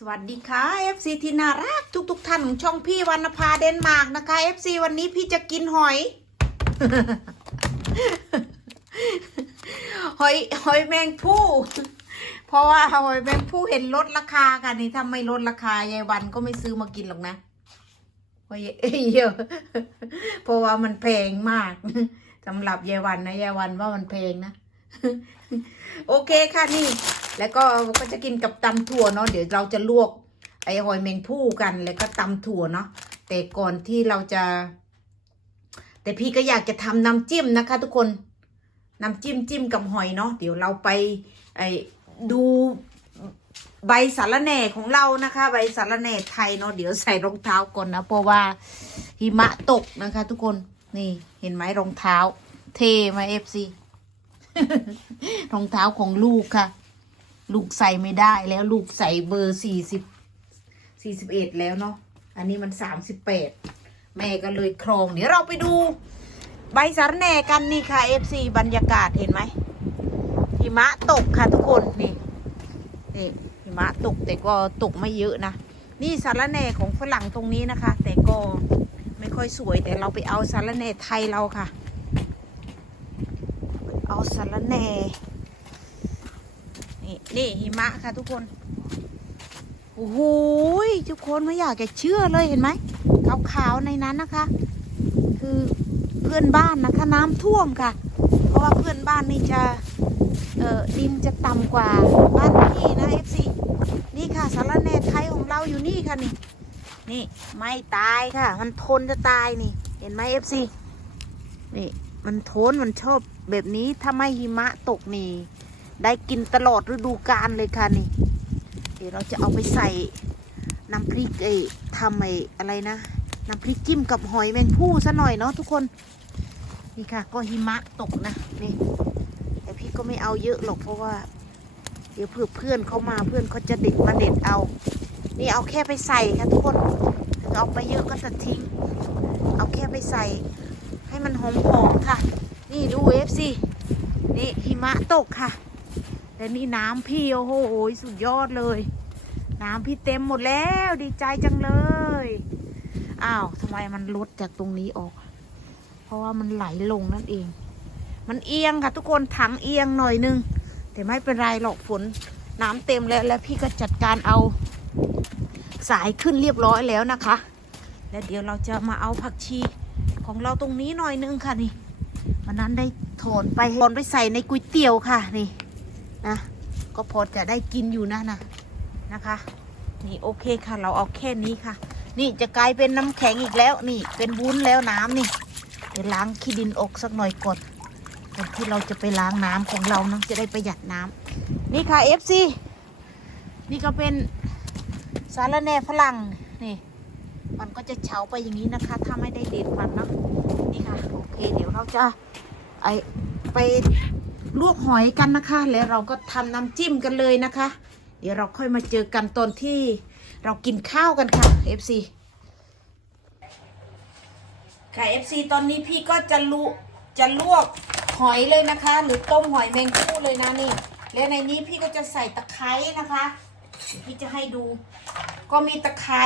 สวัสดีค่ะ FC ที่น่ารักทุกๆทท่านของช่องพี่วรรณภาเดนมาร์กนะคะ FC วันนี้พี่จะกินหอย หอยหอยแมงผู้ เพราะว่าหอยแมงผู้เห็นลดราคากันนี่ถ้าไม่ลดราคายายวันก็ไม่ซื้อมากินหรอกนะเพราะเยอะเพราะว่ามันแพงมากสำหรับยายวันนะยายวันว่ามันแพงนะ โอเคค่ะนี่ แล้วก็ก็จะกินกับตำถั่วเนาะเดี๋ยวเราจะลวกไอ้หอยแมงผู้กันแล้วก็ตำถั่วเนาะแต่ก่อนที่เราจะ แต่พี่ก็อยากจะทำน้ำจิ้มนะคะ ทุกคนน้ำจิ้มจิ้มกับหอยเนาะเดี๋ยวเราไปไอ้ดูใบสารแหน่ของเรานะคะ ใบสารแหน่ไทยเนาะเดี๋ยวใส่รองเท้าก่อนนะเพราะว่าหิมะตกนะคะ ทุกคนนี่เห็นไหมรองเท้า เทมาเอฟซีรองเท้าของลูกค่ะ ลูกใส่ไม่ได้แล้วลูกใส่เบอร์สี่สิบสี่สิบเอ็ดแล้วเนาะอันนี้มันสามสิบแปดแม่ก็เลยครอง เดี๋ยวเราไปดู ใบสารแหน่กันนี่ค่ะ FC บรรยากาศเห็นไหมหิมะตกค่ะทุกคนนี่นี่หิมะตกแต่ก็ตกไม่เยอะนะ นี่สารแหน่ของฝรั่งตรงนี้นะคะ แต่ก็ไม่ค่อยสวยแต่เราไปเอาสารแหน่ไทยเราค่ะ เอาสารแหน่ นี่หิมะค่ะทุกคน โอ้โหทุกคนไม่อยากจะเชื่อเลยเห็นไหมขาวๆในนั้นนะคะ คือเพื่อนบ้านนะคะ น้ำท่วมค่ะ เพราะว่าเพื่อนบ้านนี่จะเอ่อดินจะต่ำกว่าบ้านพี่นะเอฟซีนี่ค่ะสารแนไทยของเราอยู่นี่ค่ะนี่นี่ไม่ตายค่ะ มันทนจะตายนี่ เห็นไหมเอฟซีนี่มันทนมันชอบแบบนี้ถ้าไม่หิมะตกนี่ ได้กินตลอดฤดูกาลเลยค่ะนี่ เดี๋ยวเราจะเอาไปใส่น้ำพริกไอ้ทำไอ้อะไรนะ น้ำพริกจิ้มกับหอยแมงผู้ซะหน่อยเนาะทุกคน นี่ค่ะ ก็หิมะตกนะนี่แต่พี่ก็ไม่เอาเยอะหรอกเพราะว่า เดี๋ยวเพื่อเพื่อนเขามาเพื่อนเขาจะเด็ดมาเด็ดเอา นี่เอาแค่ไปใส่ค่ะทุกคนถึงเอาไปเยอะก็จะทิ้ง เอาแค่ไปใส่ ให้มันหอมๆค่ะ นี่ดูเอฟซีนี่หิมะตกค่ะ แต่นี่น้ำพี่ โอ้โห สุดยอดเลย น้ำพี่เต็มหมดแล้วดีใจจังเลย อ้าวทำไมมันลดจากตรงนี้ออก เพราะว่ามันไหลลงนั่นเอง มันเอียงค่ะทุกคนถังเอียงหน่อยนึง แต่ไม่เป็นไรหรอกฝน น้ำเต็มแล้วแล้วพี่ก็จัดการเอาสายขึ้นเรียบร้อยแล้วนะคะ แล้วเดี๋ยวเราจะมาเอาผักชีของเราตรงนี้หน่อยนึงค่ะนี่วันนั้นได้ถอนไปถอนไปใส่ในก๋วยเตี๋ยวค่ะนี่ นะ ก็พอจะได้กินอยู่นะนะนะคะ นี่โอเคค่ะ เราเอาแค่นี้ค่ะ นี่จะกลายเป็นน้ำแข็งอีกแล้วนี่เป็นวุ้นแล้วน้ำนี่เดี๋ยวล้างขี้ดินออกสักหน่อยก่อนก่อนที่เราจะไปล้างน้ำของเรานะจะได้ประหยัดน้ำนี่ค่ะเอฟซีนี่ก็เป็นสารแน่ฝรั่งนี่ มันก็จะเฉาไปอย่างนี้นะคะ ถ้าไม่ได้เด็ดมันเนาะนี่ค่ะ โอเค เดี๋ยวเราจะไอไป ลวกหอยกันนะคะ แล้วเราก็ทำน้ำจิ้มกันเลยนะคะ เดี๋ยวเราค่อยมาเจอกันตอนที่เรากินข้าวกันค่ะ FC ค่ะ FC ตอนนี้พี่ก็จะลุจะลวกหอยเลยนะคะ หรือต้มหอยแมงคู่เลยนะนี่ แล้วในนี้พี่ก็จะใส่ตะไคร้นะคะ พี่จะให้ดู ก็มีตะไคร้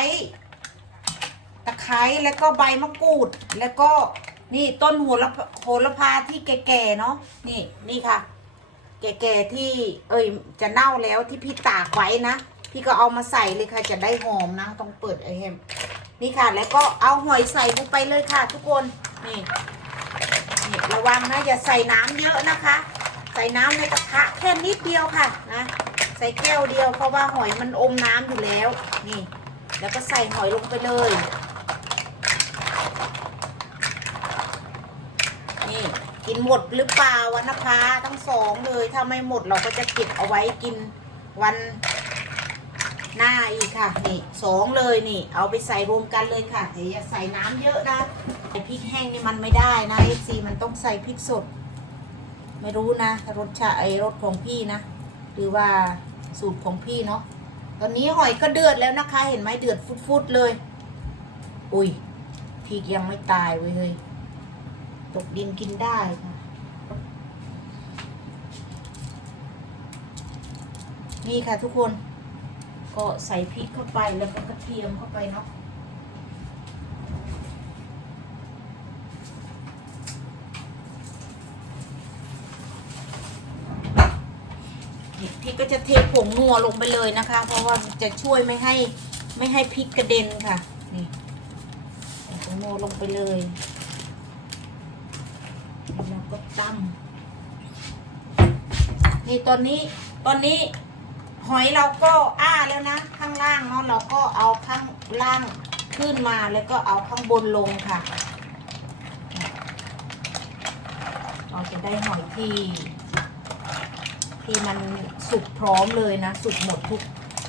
ตะไคร้แล้วก็ใบมะกรูดแล้วก็ นี่ต้นโหระพาโหระพาที่แก่ๆเนาะนี่นี่ค่ะ แก่ๆที่ เอ้ยจะเน่าแล้วที่พี่ตากไว้นะพี่ก็เอามาใส่เลยค่ะจะได้หอมนะต้องเปิดไอเฮมนี่ค่ะ แล้วก็เอาหอยใส่ลงไปเลยค่ะ ทุกคนนี่นี่ระวังนะอย่าใส่น้ำเยอะนะคะ ใส่น้ำในกระทะแค่นิดเดียวค่ะนะใส่แก้วเดียวเพราะว่าหอยมันอมน้ำอยู่แล้ว นี่ แล้วก็ใส่หอยลงไปเลย นี่ กินหมดหรือเปล่าวันนภาทั้งสองเลย ถ้าไม่หมดเราก็จะเก็บเอาไว้กินวันหน้าอีกค่ะ นี่สองเลยนี่ เอาไปใส่รวมกันเลยค่ะแต่อย่าใส่น้ำเยอะนะใส่พริกแห้งนี่มันไม่ได้นะเอซีมันต้องใส่พริกสด ไม่รู้นะรสชาติไอรสของพี่นะ หรือว่าสูตรของพี่เนาะตอนนี้หอยก็เดือดแล้วนะคะ เห็นไหมเดือดฟุดๆเลย อุ้ยพริกยังไม่ตายเว้ยเฮ้ย ตกดินกินได้ค่ะนี่ค่ะทุกคน ก็ใส่พริกเข้าไปแล้วก็กระเทียมเข้าไปเนาะพี่ก็จะเทผงนัวลงไปเลยนะคะ เพราะว่าจะช่วยไม่ให้ไม่ให้พริกกระเด็นค่ะ นี่ใส่ผงนัวลงไปเลย ตั้มนี่ตอนนี้ตอนนี้หอยเราก็อ้าแล้วนะ ข้างล่างเนาะเราก็เอาข้างล่างขึ้นมาแล้วก็เอาข้างบนลงค่ะ เราจะได้หอยที่ ที่มันสุกพร้อมเลยนะ สุกหมดทุก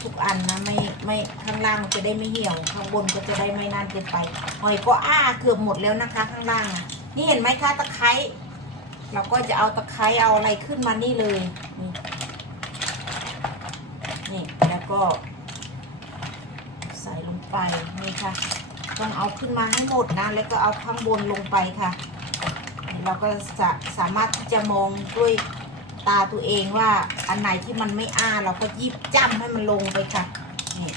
ทุกอันนะไม่ไม่ข้างล่างจะได้ไม่เหี่ยว ข้างบนก็จะได้ไม่นานเกินไปหอยก็อ้าเกือบหมดแล้วนะคะ ข้างล่างนี่เห็นไหมคะตะไคร้ เราก็จะเอาตะไคร้เอาอะไรขึ้นมานี่เลยนี่นี่ แล้วก็ ใส่ลงไปนี่ค่ะ ต้องเอาขึ้นมาให้หมดนะ แล้วก็เอาข้างบนลงไปค่ะ เราก็จะสามารถที่จะมองด้วยตาตัวเองว่าอันไหนที่มันไม่อ้าเราก็ยิบจ้ำให้มันลงไปค่ะนี่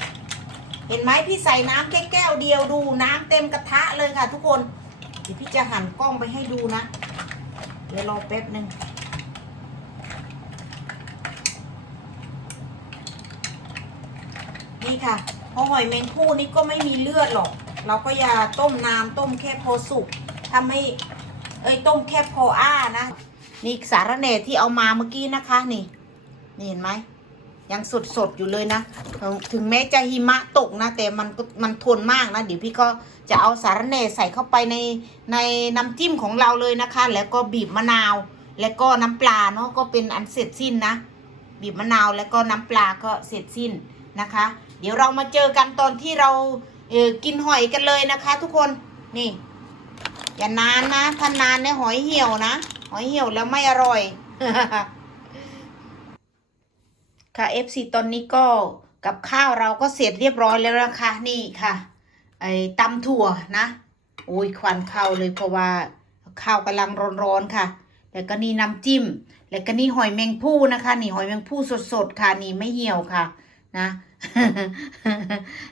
เห็นไหมพี่ใส่น้ำแค่แก้วเดียวดูน้ำเต็มกระทะเลยค่ะ ทุกคนเดี๋ยวพี่จะหันกล้องไปให้ดูนะ เดี๋ยวรอแป๊บหนึ่งนี่ค่ะเพราะหอยแมงคู่นี่ก็ไม่มีเลือดหรอก เราก็อย่าต้มน้ำต้มแค่พอสุกทำให้เอ้ยต้มแค่พออ้านะ นี่สาระแหน่ที่เอามาเมื่อกี้นะคะ นี่ นี่เห็นไหม ยังสดสดอยู่เลยนะ ถึงแม้จะหิมะตกนะ แต่มันมันทนมากนะ เดี๋ยวพี่ก็จะเอาสาระแหน่ใส่เข้าไปในในน้ำจิ้มของเราเลยนะคะ แล้วก็บีบมะนาว แล้วก็น้ำปลาเนาะก็เป็นอันเสร็จสิ้นนะ บีบมะนาวแล้วก็น้ำปลาก็เสร็จสิ้นนะคะ เดี๋ยวเรามาเจอกันตอนที่เราเออกินหอยกันเลยนะคะ ทุกคนนี่ อย่านานนะถ้านานเนี่ยหอยเหี่ยวนะ หอยเหี่ยวแล้วไม่อร่อย ค่ะ FC ตอนนี้ก็กับข้าวเราก็เสร็จเรียบร้อยแล้วนะคะนี่ค่ะ ไอ้ตำถั่วนะโอ้ยควันเข้าเลยเพราะว่าข้าวกำลังร้อนๆค่ะ แล้วก็นี่น้ำจิ้ม แล้วก็นี่หอยแมงผู้นะคะ นี่หอยแมงผู้สดๆค่ะนี่ไม่เหี่ยวค่ะ นะ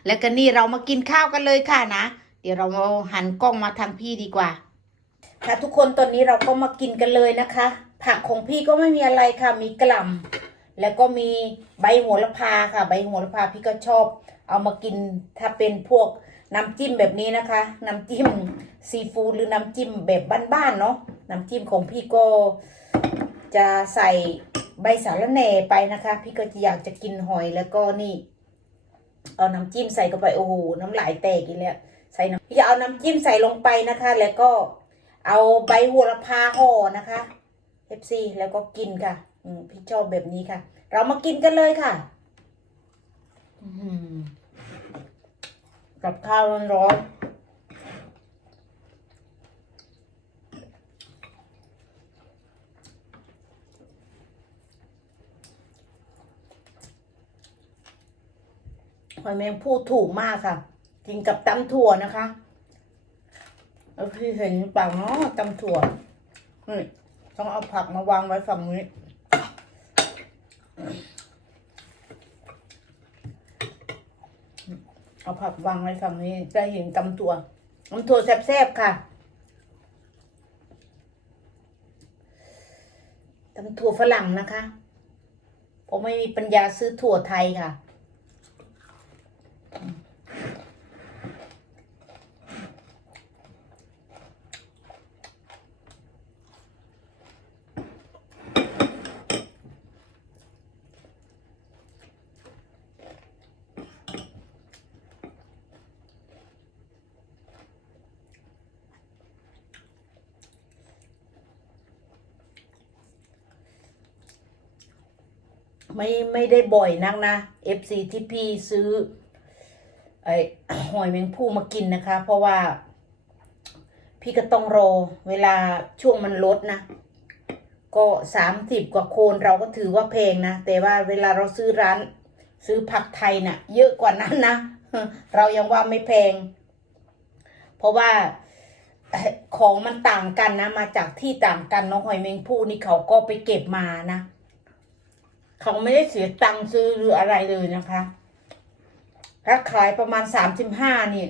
แล้วก็นี่เรามากินข้าวกันเลยค่ะนะเดี๋ยวเราาหันกล้องมาทางพี่ดีกว่า ค่ะทุกคนตอนนี้เราก็มากินกันเลยนะคะ ผักของพี่ก็ไม่มีอะไรค่ะมีกล่ำ แล้วก็มีใบโหระพาค่ะ ใบโหระพาพี่ก็ชอบ เอามากินถ้าเป็นพวกน้ำจิ้มแบบนี้นะคะ น้ำจิ้มซีฟู้ดหรือน้ำจิ้มแบบบ้านๆเนาะน้ำจิ้มของพี่ก็จะใส่ใบสาระแหน่ไปนะคะ พี่ก็จะอยากจะกินหอยแล้วก็นี่ เอาน้ำจิ้มใส่เข้าไปโอ้โหน้ำลายแตกอีกแล้วใส่น้ำพี่จะเอาน้ำจิ้มใส่ลงไปนะคะ แล้วก็เอาใบโหระพาห่อนะคะเอฟซีแล้วก็กินค่ะ อืมพี่ชอบแบบนี้ค่ะ เรามากินกันเลยค่ะอื้อหือกับข้าวร้อนๆหอยแมงพูดถูกมากค่ะ กินกับตำถั่วนะคะแล้วพี่เห็นเปล่าเนาะตำถั่วนี่ต้องเอาผักมาวางไว้ฝั่งนี้ เอาผักวางไว้ฝั่งนี้จะเห็นตำถั่วตำถั่วแซ่บๆค่ะตำถั่วฝรั่งนะคะ ผมไม่มีปัญญาซื้อถั่วไทยค่ะ ไม่ไม่ได้บ่อยนักนะ FC ที่พี่ซื้อไอหอยแมงผู้มากินนะคะ เพราะว่า พี่ก็ต้องรอเวลาช่วงมันลดนะก็สามสิบกว่าโคนเราก็ถือว่าแพงนะ แต่ว่าเวลาเราซื้อร้าน ซื้อผักไทยน่ะ เยอะกว่านั้นนะ เรายังว่าไม่แพง เพราะว่าของมันต่างกันนะ มาจากที่ต่างกันเน้องหอยแมงผู้นี่เขาก็ไปเก็บมานะ เขาไม่ได้เสียตังค์ซื้อหรืออะไรเลยนะคะถ้าขายประมาณสามสิบห้านี่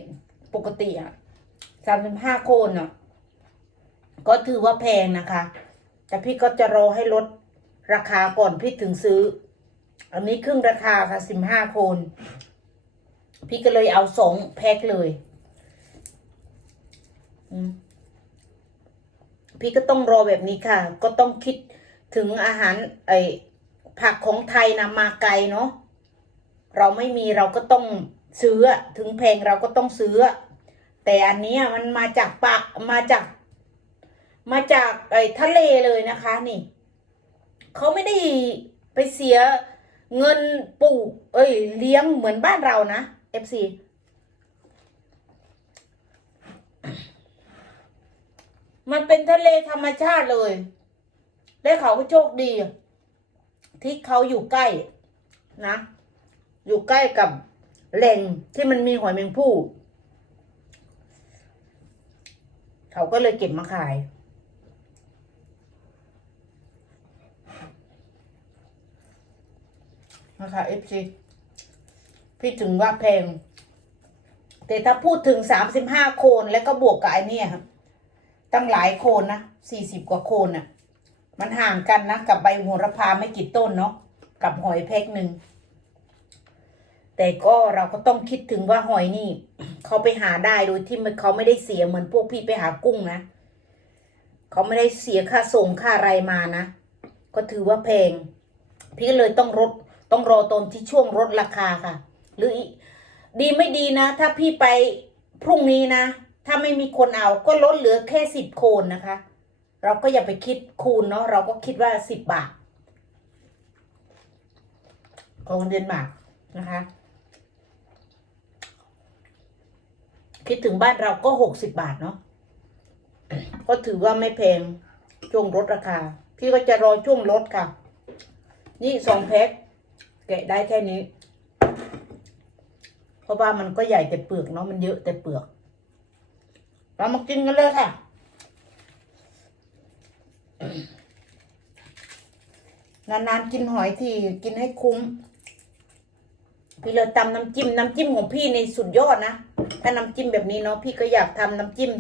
ปกติอะสามสิบห้าโคนอะ ก็ถือว่าแพงนะคะ แต่พี่ก็จะรอให้ลดราคาก่อนพี่ถึงซื้อ อันนี้ครึ่งราคาค่ะสิบห้าโคน พี่ก็เลยเอาสองแพ็คเลยพี่ก็ต้องรอแบบนี้ค่ะ ก็ต้องคิดถึงอาหารไอ ผักของไทยนะมาไกลเนาะเราไม่มีเราก็ต้องซื้อถึงแพงเราก็ต้องซื้อ แต่อันนี้มันมาจากปากมาจาก มาจากไอ้ทะเลเลยนะคะนี่เขาไม่ได้ไปเสียเงินปลูก เอ้ย เลี้ยงเหมือนบ้านเรานะ FC มันเป็นทะเลธรรมชาติเลย และเขาก็โชคดี ที่เขาอยู่ใกล้นะ อยู่ใกล้กับแหล่งที่มันมีหอยแมงภู่เขาก็เลยเก็บมาขาย นะคะ FC พี่ถึงว่าแพง แต่ถ้าพูดถึงสามสิบห้าโคนแล้วก็บวกกับไอ้เนี่ยครับตั้งหลายโคนนะสี่สิบกว่าโคนน่ะ มันห่างกันนะกับใบโหระพาไม่กี่ต้นเนาะกับหอยแพ็กหนึ่งแต่ก็เราก็ต้องคิดถึงว่าหอยนี่เขาไปหาได้โดยที่เขาไม่ได้เสียเหมือนพวกพี่ไปหากุ้งนะเขาไม่ได้เสียค่าส่งค่าอะไรมานะก็ถือว่าแพง พี่ก็เลยต้องลดต้องรอตอนที่ช่วงลดราคาค่ะ หรือดีไม่ดีนะ ถ้าพี่ไปพรุ่งนี้นะ ถ้าไม่มีคนเอาก็ลดเหลือแค่สิบโคนนะคะ เราก็อย่าไปคิดคูณเนาะเราก็คิดว่าสิบบาท ของเดนมาร์กนะคะ คิดถึงบ้านเราก็หกสิบบาทเนาะก็ถือว่าไม่แพงช่วงลดราคา พี่ก็จะรอช่วงลดค่ะ นี่สองแพ็คแกะได้แค่นี้ เพราะว่ามันก็ใหญ่แต่เปลือกเนาะมันเยอะแต่เปลือก เรามากินกันเลยค่ะ นานๆกินหอยทีกินให้คุ้ม พี่เลยตำน้ำจิ้มน้ำจิ้มของพี่ในสุดยอดนะ ถ้าน้ำจิ้มแบบนี้เนาะพี่ก็อยากทำน้ำจิ้ม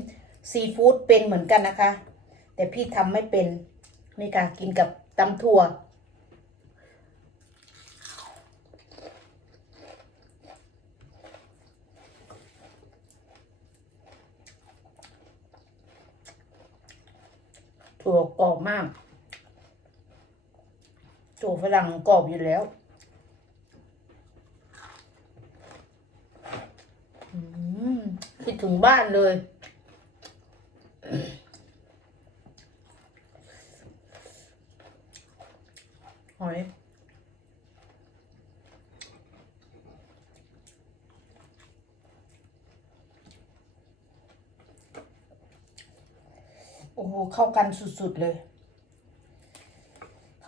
ซีฟู้ดเป็นเหมือนกันนะคะ แต่พี่ทำไม่เป็นนี่ค่ะกินกับตำถั่วถั่วกรอบมาก ถั่วฝรั่งกรอบอยู่แล้วคิดถึงบ้านเลย หอยโอ้โหเข้ากันสุด ๆ เลย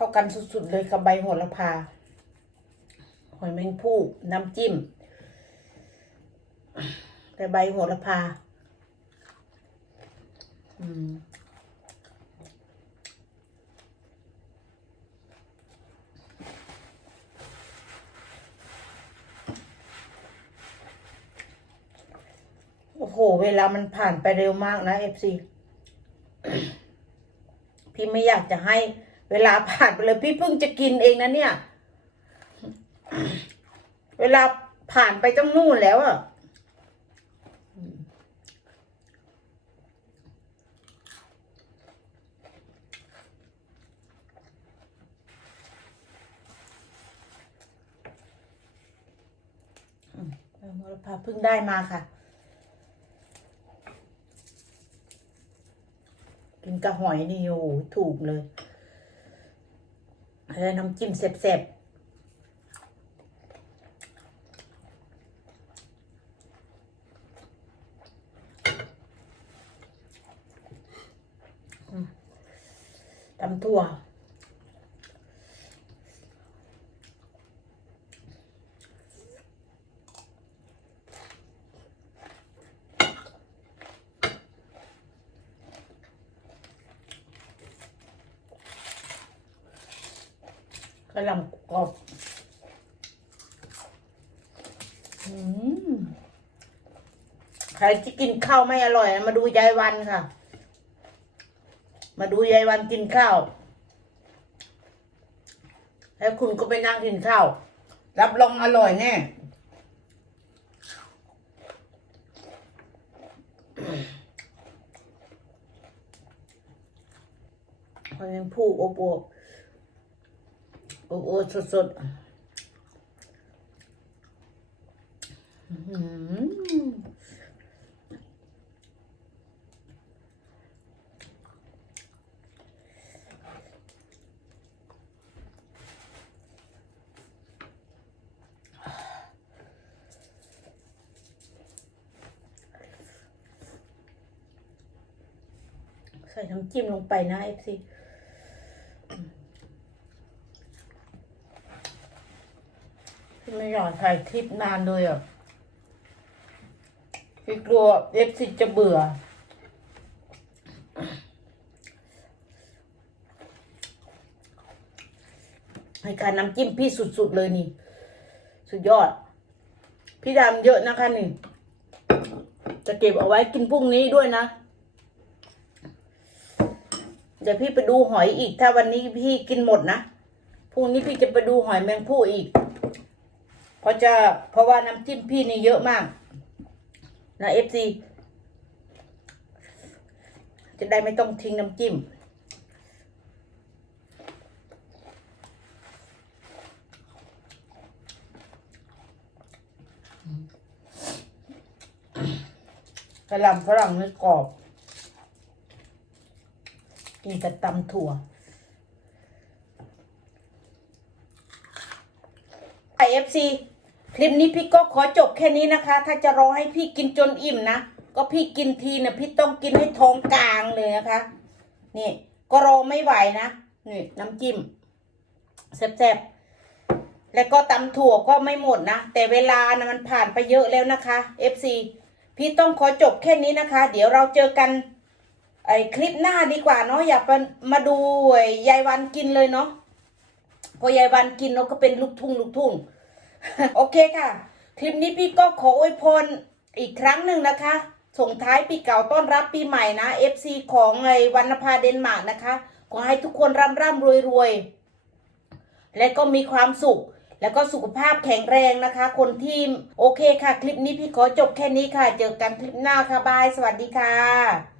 เข้ากันสุดๆเลยกับใบโหระพา หอยแมงภู่น้ำจิ้ม แต่ใบโหระพา อืมโอ้โห เวลามันผ่านไปเร็วมากนะเอฟซีพี่ไม่อยากจะให้ เวลาผ่านไปเลยพี่เพิ่งจะกินเองนะเนี่ย เวลาผ่านไปตั้งนู่นแล้วอะมรพาเพิ่งได้มาค่ะ กินกระหอยนี่โอ้ถูกเลย แล้วน้ำจิ้มแซ่บๆอืมตำถั่ว ระลำกรอบใครที่กินข้าวไม่อร่อย มาดูยายวันค่ะ มาดูยายวันกินข้าว แล้วคุณก็ไปนั่งกินข้าว รับรองอร่อยแน่พอยังพูดอบโอบ อบโอบสดๆอื้อหือใส่น้ำจิ้มลงไปนะเอฟซี่อยถ่ายคลิปนานเลยอะพี่กลัวเอฟซีจะเบื่อ ให้การน้ำจิ้มพี่สุดๆเลยนี่ สุดยอด พี่ดำเยอะนะคะนี่ จะเก็บเอาไว้กินพรุ่งนี้ด้วยนะ เดี๋ยวพี่ไปดูหอยอีก ถ้าวันนี้พี่กินหมดนะ พรุ่งนี้พี่จะไปดูหอยแมงผู้อีก เพราะจะเพราะว่าน้ำจิ้มพี่นี่เยอะมาก นะเอฟซีจะได้ไม่ต้องทิ้งน้ำจิ้ม กระหลำฝรั่งนี่กรอบ กินกับตำถั่ว ไอเอฟซีคลิปนี้พี่ก็ขอจบแค่นี้นะคะ ถ้าจะรอให้พี่กินจนอิ่มนะ ก็พี่กินทีเนี่ยพี่ต้องกินให้ท้องกลางเลยนะคะ นี่ก็รอไม่ไหวนะ นี่น้ำจิ้มแซ่บๆ แล้วก็ตำถั่วก็ไม่หมดนะ แต่เวลานะมันผ่านไปเยอะแล้วนะคะ FC พี่ต้องขอจบแค่นี้นะคะ เดี๋ยวเราเจอกันไอคลิปหน้าดีกว่าเนาะอย่าไปมาดูยายวันกินเลยเนาะพอยายวันกินเราะก็เป็นลูกทุ่งลูกทุ่ง โอเคค่ะ คลิปนี้พี่ก็ขออวยพรอีกครั้งหนึ่งนะคะ ส่งท้ายปีเก่าต้อนรับปีใหม่นะ FC ของไอ้วรรณภาเดนมาร์กนะคะ ขอให้ทุกคนร่ำร่ำรวยรวยและก็มีความสุข แล้วก็สุขภาพแข็งแรงนะคะ คนที่โอเคค่ะ คลิปนี้พี่ขอจบแค่นี้ค่ะ เจอกันคลิปหน้าค่ะบาย สวัสดีค่ะ